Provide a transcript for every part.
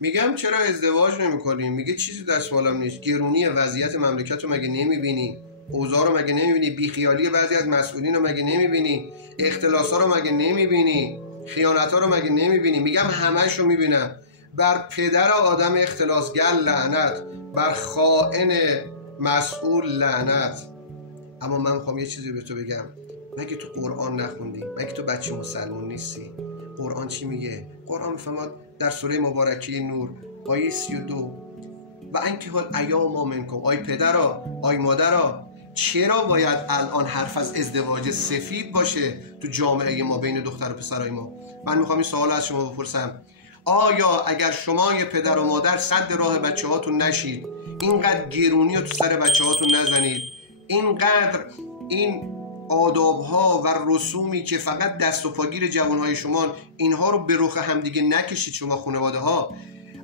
میگم چرا ازدواج نمی‌کنیم؟ میگه چیزی دستمالم نیست. گرونی وضعیت مملکت رو مگه نمی‌بینی؟ اوضاع رو مگه نمی‌بینی؟ بیخیالی بعضی از مسئولین رو مگه نمی‌بینی؟ اختلاس‌ها رو مگه نمی‌بینی؟ خیانت‌ها رو مگه نمی‌بینی؟ میگم همه‌ش رو می‌بینم. بر پدر آدم اختلاسگر لعنت، بر خائن مسئول لعنت. اما من میخوام یه چیزی به تو بگم. مگه تو قرآن نخوندی؟ مگه تو بچه مسلمون نیستی؟ قرآن چی میگه؟ قرآن میفهمد در سوره مبارکه نور آیه 32 و انکحوا الایام منکم. آی پدرها، آی مادرها، چرا باید الان حرف از ازدواج سفید باشه تو جامعه ما بین دختر و پسرای ما؟ من میخوام این سوال از شما بپرسم. آیا اگر شما یه پدر و مادر صد راه بچه هاتون نشید، اینقدر گرونی رو تو سر بچه هاتون نزنید، اینقدر این آداب ها و رسومی که فقط دست و پاگیر جوان های شما، اینها رو به رخ همدیگه نکشید شما خانواده ها،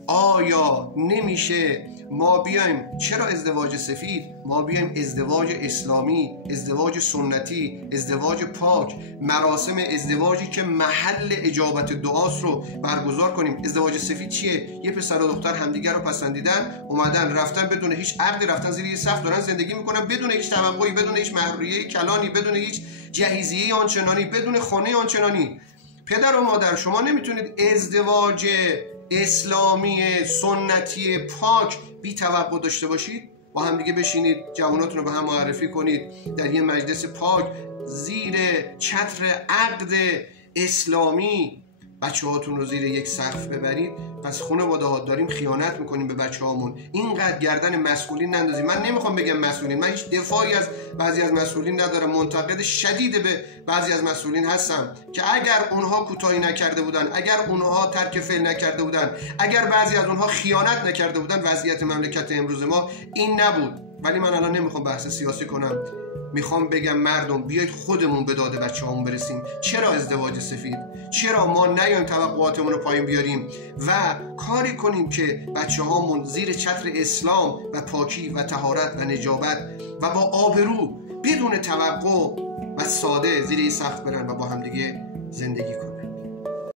آیا نمیشه ما بیایم، چرا ازدواج سفید؟ ما بیایم ازدواج اسلامی، ازدواج سنتی، ازدواج پاک، مراسم ازدواجی که محل اجابت دعاست رو برگزار کنیم. ازدواج سفید چیه؟ یه پسر و دختر همدیگر رو پسندیدن، اومدن رفتن بدون هیچ عقدی، رفتن زیر یه سقف دارن زندگی میکنن بدون هیچ توقعی، بدون هیچ مهریه کلانی، بدون هیچ جهیزیه آنچنانی، بدون خانه آنچنانی. پدر و مادر شما نمیتونید ازدواج اسلامی سنتی پاک بی توقع داشته باشید؟ با هم دیگه بشینید، جواناتون رو به هم معرفی کنید، در یه مجلس پاک زیر چتر عقد اسلامی بچه هاتون رو زیر یک سقف ببرید. پس خانواده ها داریم خیانت میکنیم به بچه هامون. اینقدر گردن مسئولین نندازیم. من نمیخوام بگم مسئولین، من هیچ دفاعی از بعضی از مسئولین ندارم، منتقد شدید به بعضی از مسئولین هستم که اگر اونها کوتاهی نکرده بودن، اگر اونها ترک فعل نکرده بودن، اگر بعضی از اونها خیانت نکرده بودن، وضعیت مملکت امروز ما این نبود. ولی من الان نمیخوام بحث سیاسی کنم، میخوام بگم مردم بیایید خودمون به داد بچه هامون برسیم. چرا ازدواج سفید؟ چرا ما نیایم توقعاتمون رو پایین بیاریم و کاری کنیم که بچه هامون زیر چتر اسلام و پاکی و طهارت و نجابت و با آبرو بدون توقع و ساده زیر این سقف برن و با همدیگه زندگی کنن.